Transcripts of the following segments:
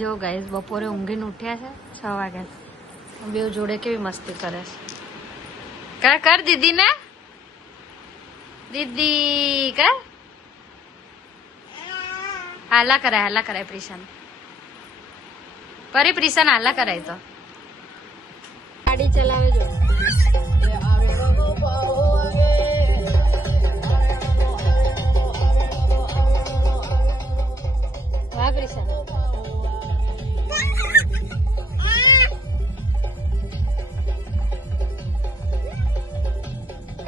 જો ગાઈસ બપોરે ઊંઘીને ઉઠ્યા છે 6 વાગ્યા. બે જોડે કેવી મસ્તી કરે છે. કર દીદી ને દીદી કર હાલા કરાય પ્રિશાન પરી પ્રિશાન હાલા કરાય તો ગાડી ચલાવે જો વાહ પ્રિશાન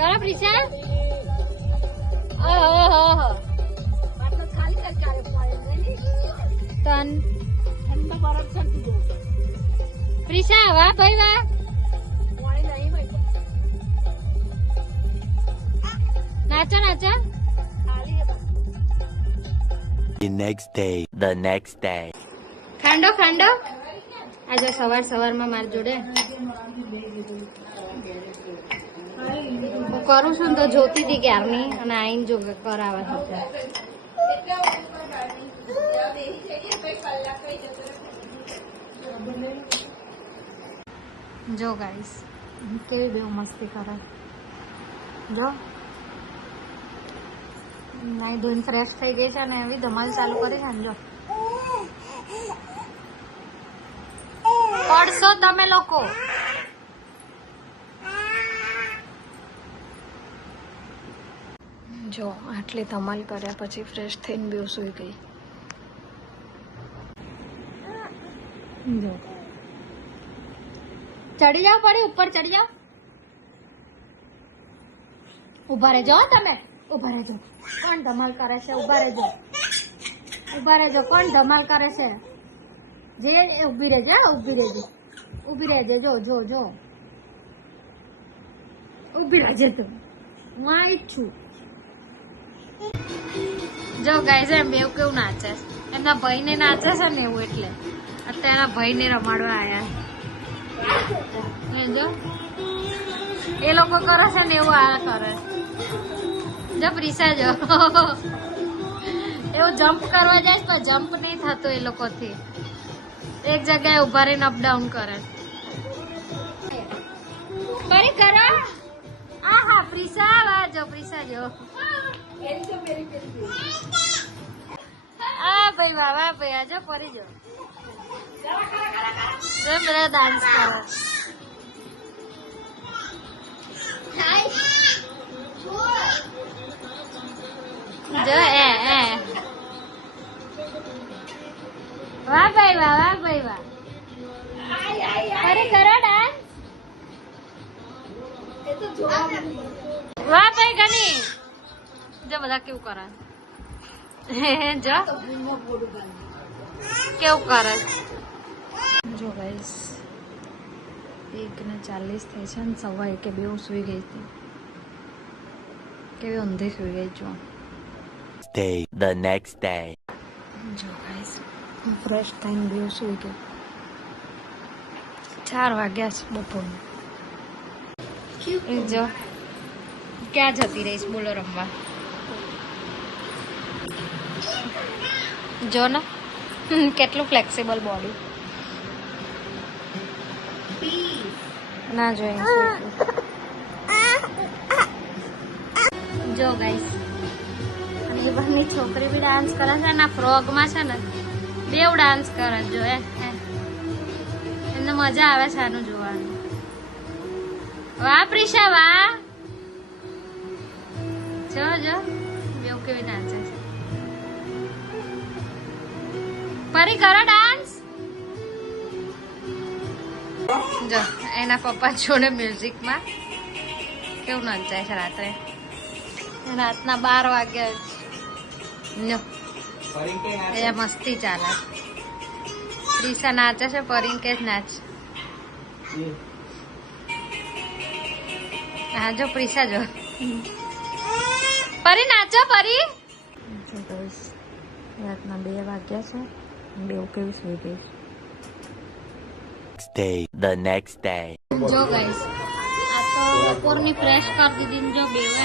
करा प्रिशा ओहो मतलब खाली करके आए तन ठंडा बर्फ करती दो प्रिशा वाह भाई वाह पानी नहीं भाई नाचा खाली है बस the next day ખાંડો આજે સવારમાં માર જોડે હું કરું છું તો જોતી હતી ક્યારની અને આઈને જો કરાવે છે જો ગાઈસ કેવી બહુ મસ્તી કરે જો નાઈ ધોઈને ફ્રેશ થઈ ગઈ છે ને એવી ધમાલ ચાલુ કરી છે ને જો પડશો તમે લોકો જો આટલી ધમાલ કર્યા પછી ફ્રેશ થઈને બેવ સૂઈ ગઈ જો ચડી જાઓ પડી ઉપર ચડી જાઓ ઉભા રહેજો તમે ઉભા રહેજો કોણ ધમાલ કરે છે ઉભા રહેજો કોણ ધમાલ કરે છે જે ઊભી રહેજો જો ઊભી રહેજે તું હું આવી છું જો ગાઈઝ એમ બેવ કેવું નાચે છે એમના ભાઈને નાચે છે ને એવું એટલે અત્યારે ભાઈને રમાડવા આયા જો એ લોકો કરે છે ને એવું આ કરે જો પ્રિશા જો એવું જમ્પ કરવા જાય તો જમ્પ નહીં થતો એ લોકોથી એક જગ્યાએ ઉભા રહીને અપડાઉન કરે ફરી કરો આહા પ્રિશા જો આ ભાઈ વાહ ભાઈ આજો ફરી જો બધા ડાન્સ કરે જો વાહ ભાઈ વાહ ફરી કરો ડાન્સ વાહ ભાઈ ગની જો બધા કેવું કરે જો કેવું કરે જો ગાઈસ 1:40 થઈ છે ને 1:15 બેવ સુઈ ગઈ હતી કેવી ઊંધી સુઈ ગઈ છું the next day જો ગાઈસ ફ્રેશ થઈને બેવ સુઈ ગઈ 4 વાગ્યા છે બપોરના જો ક્યાં જતી રહીશ બોલો રમવા જો ને કેટલું ફ્લેક્સિબલ બોડી ના જોઈએ જો ગાઈસ અને એ બંને છોકરી બી ડાન્સ કરે છે ને ફ્રોગમાં છે ને બેવ ડાન્સ કરે જો એમને મજા આવે છે આનું જોવાનું વાહ પ્રિશા વાહ જો બેવ કેવી નાચે છે ફરી કરો ડાન્સ જો એના પપ્પા જોડે મ્યુઝિકમાં કેવું નચાય છે રાતના 12 વાગ્યા એ મસ્તી ચાલે પ્રિશા નાચે છે પરીને જ નાચ હા જો પ્રિશા જો પરી નાચો પરી રાતના 2 વાગ્યા છે બેવ કેવી સુઈ ગઈ the next day જો ગાઈસ આ તો બપોરની ફ્રેશ કરી દીધી જો બેવે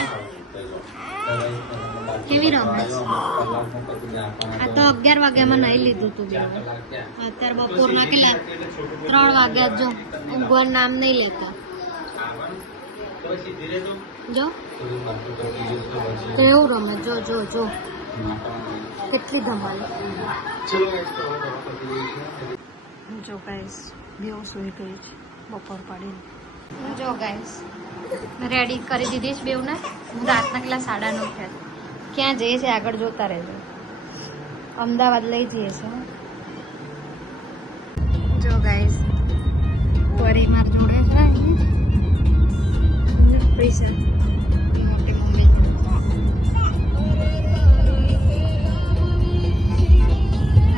કેવી રમે છે? આ તો 11 વાગ્યામાં નહીં લીધું તું બે. અત્યારે બપોરના કેટલા 3 વાગ્યા જો ઊંઘવાનું નામ નહીં લેતા. જો કેવું રમે જો જો જો કેટલી ધમાલ. જો ગાઈસ બેવ સુઈ ગઈ છે બપોર પડીને. જો ગાઈસ રેડી કરી દીધી છે બેવને. હું રાતના કેટલા 9:30 થયા. ક્યાં જઈએ છે આગળ જોતા રહેજો. અમદાવાદ લઈ જઈએ છે. જો ગાઈસ પરી માર જોડે છે પૈસા મોટી મમ્મી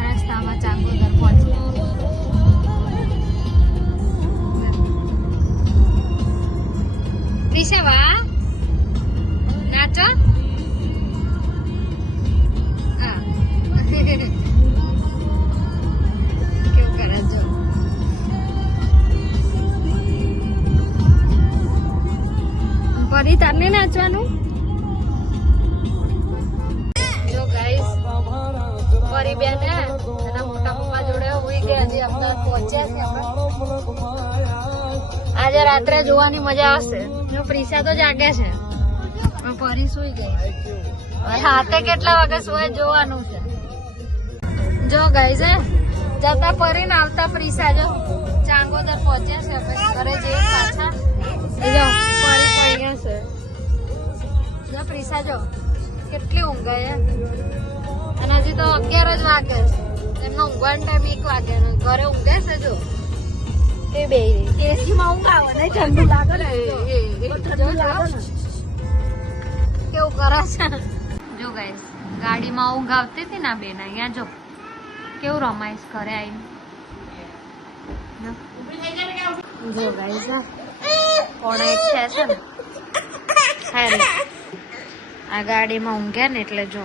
રસ્તામાં ચાંગોદર પહોંચ્યા. પ્રિશા વાહ નાચો. હા કેવું કરે જો. પરી તારને નાચવાનું. જો ગાઈસ પરી બેન એના મોટા પપ્પા જોડે હોઈ ગયા. હજી અમદાવાદ પહોંચ્યા છે આપણે. આજે રાત્રે જોવાની મજા આવશે. જો પ્રિશા તો જાગે છે પણ પરી સુઈ ગઈ. હાથે કેટલા વાગે સુવે જોવાનું છે. જો ગાઈસ જતા પરી ને આવતા પ્રિશા જો ચાંગોદર પહોંચ્યા છે. પછી ઘરે જઈ પાછા જો પરી અહીંયા છે. જો પ્રિશા જો કેટલી ઊંઘાય અને હજી તો 11 જ વાગે છે. એમનો ઊંઘવાનો ટાઈમ 1 વાગે ઘરે ઊંઘે છે. જો એ બે એસી માં ઊંઘ આવે ને ઠંડુ લાગે ને કેવું કરે છે. જો ગાઈસ ગાડીમાં ઊંઘ આવતી હતી ને બેન અહીંયા જો કેવું રમાઈશ ઘરે આવીને. જો ગાઈસ કોણે એક છે ને સારી આ ગાડીમાં ઊંઘ્યા ને એટલે જો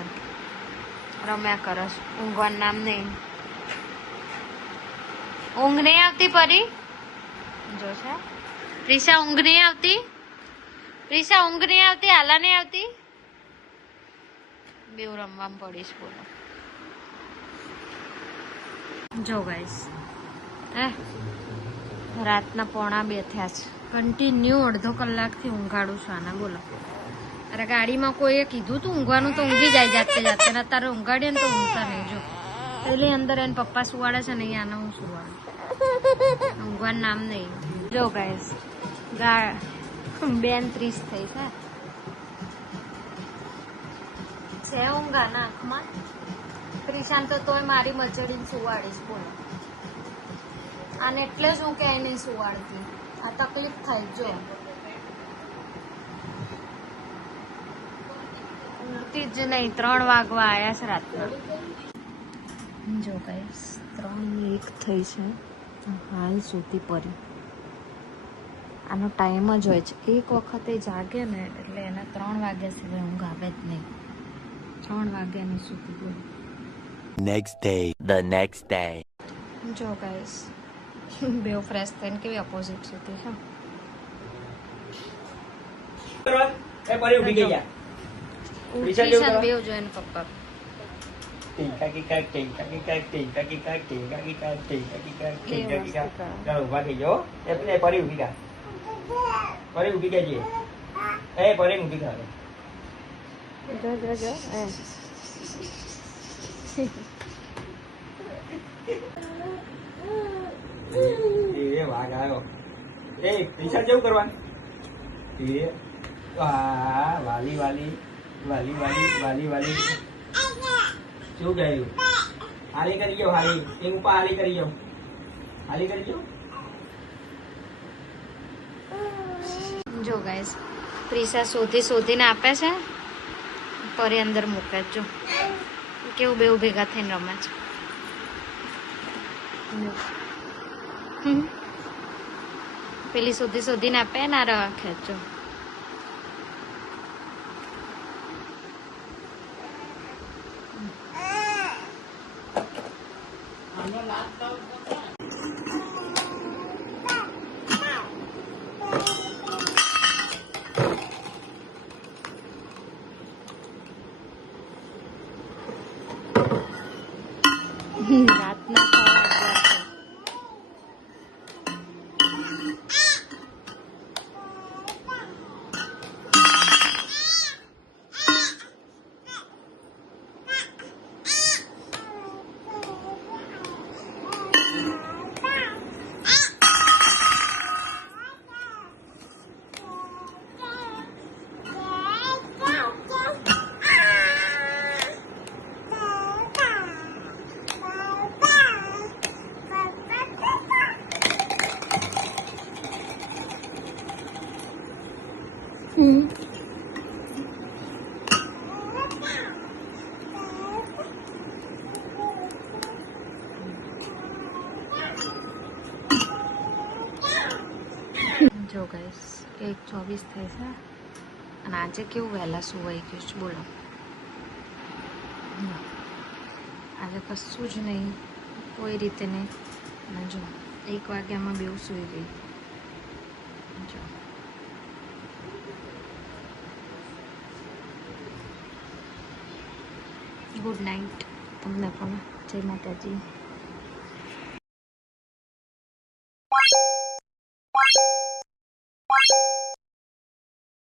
રમ્યા કરસ. ઊંઘવાનું નામ નહીં. ઊંઘ નહીં આવતી પરી જો છે. પ્રિશા ઊંઘ નહીં આવતી. પ્રિશા ઊંઘ નહીં આવતી. હાલા નહીં આવતી. બેવ રમવામાં પડીશ બોલો. જો ગાઈસ રાતના 1:45 થયા છે. કન્ટિન્યુ અડધો કલાકથી ઊંઘાડું છું આના બોલો. અરે ગાડીમાં કોઈએ કીધું તું ઊંઘવાનું તો ઊંઘી જાય જાતે જાતે. ને તારે ઊંઘાડીએ ને તો ઊંઘતા નહીં. જો એટલે અંદર એને પપ્પા સુવાડે છે ને આને હું સુવાડું. ઊંઘવાનું નામ નહીં. જો ગાઈસ 2:30 થઈ છે ઊંઘા ના આંખમાં. પ્રિશાંત તો તોય મારી મચડીને સુવાડીશ બોલો. આને એટલે જ હું ક્યાંય નહીં સુવાડતી. આ તકલીફ થાય. જો ઊંઘતી જ નહીં. 3 વાગવા આવ્યા છે રાતના. જો ગાઈસ 3:01 થઈ છે હાલ સુધી પરી. આનો ટાઈમ જ હોય છે. એક વખતે જાગે ને એટલે એના 3 વાગ્યા સિવાય ઊંઘ આવે જ નહીં. 3 વાગ્યાની સુધી બોલો. The next day. જો ગાઈસ બેવ ફ્રેશ થઈને કેવી ઓપોઝિટ સુધી છે. એ પરી ઉભી ગઈ યાર. પ્રિશાંત બેવ જોઈને પપ્પા ચાલો ઉભા થઈ જાઓ. એ પરી ઉભી કા. પરી ઉભી ગઈ છે. એ પરી ઉભી કા. જો જો જો એ વાઘ આવ્યો. એ પૈસા કેવું કરવાનું? એ વાલી વાલી વાલી વાલી વાલી વાલી શું કહ્યું? હાલી કરી જાઓ. હાલી એ ઉપર હાલી કરી જાઓ. હાલી કરી જાઓ. જો ગાઈસ પ્રિશા શોધીને આપે છે. પરી અંદર મૂકે જો કેવું બેવ ભેગા થઈને રમે છે. પેલી શોધીને આપે ના રવા ખેંચો. રાતના 11:30 છે. જો ગાઈસ 1:24 થાય છે અને આજે કેવું વહેલા સુવાઈ ગયું છે બોલો. આજે કશું જ નહીં, કોઈ રીતે નહીં. અને જો 1 વાગ્યામાં બેવ સૂઈ ગઈ. જો ગુડ નાઇટ તમને પણ. જય માતાજી.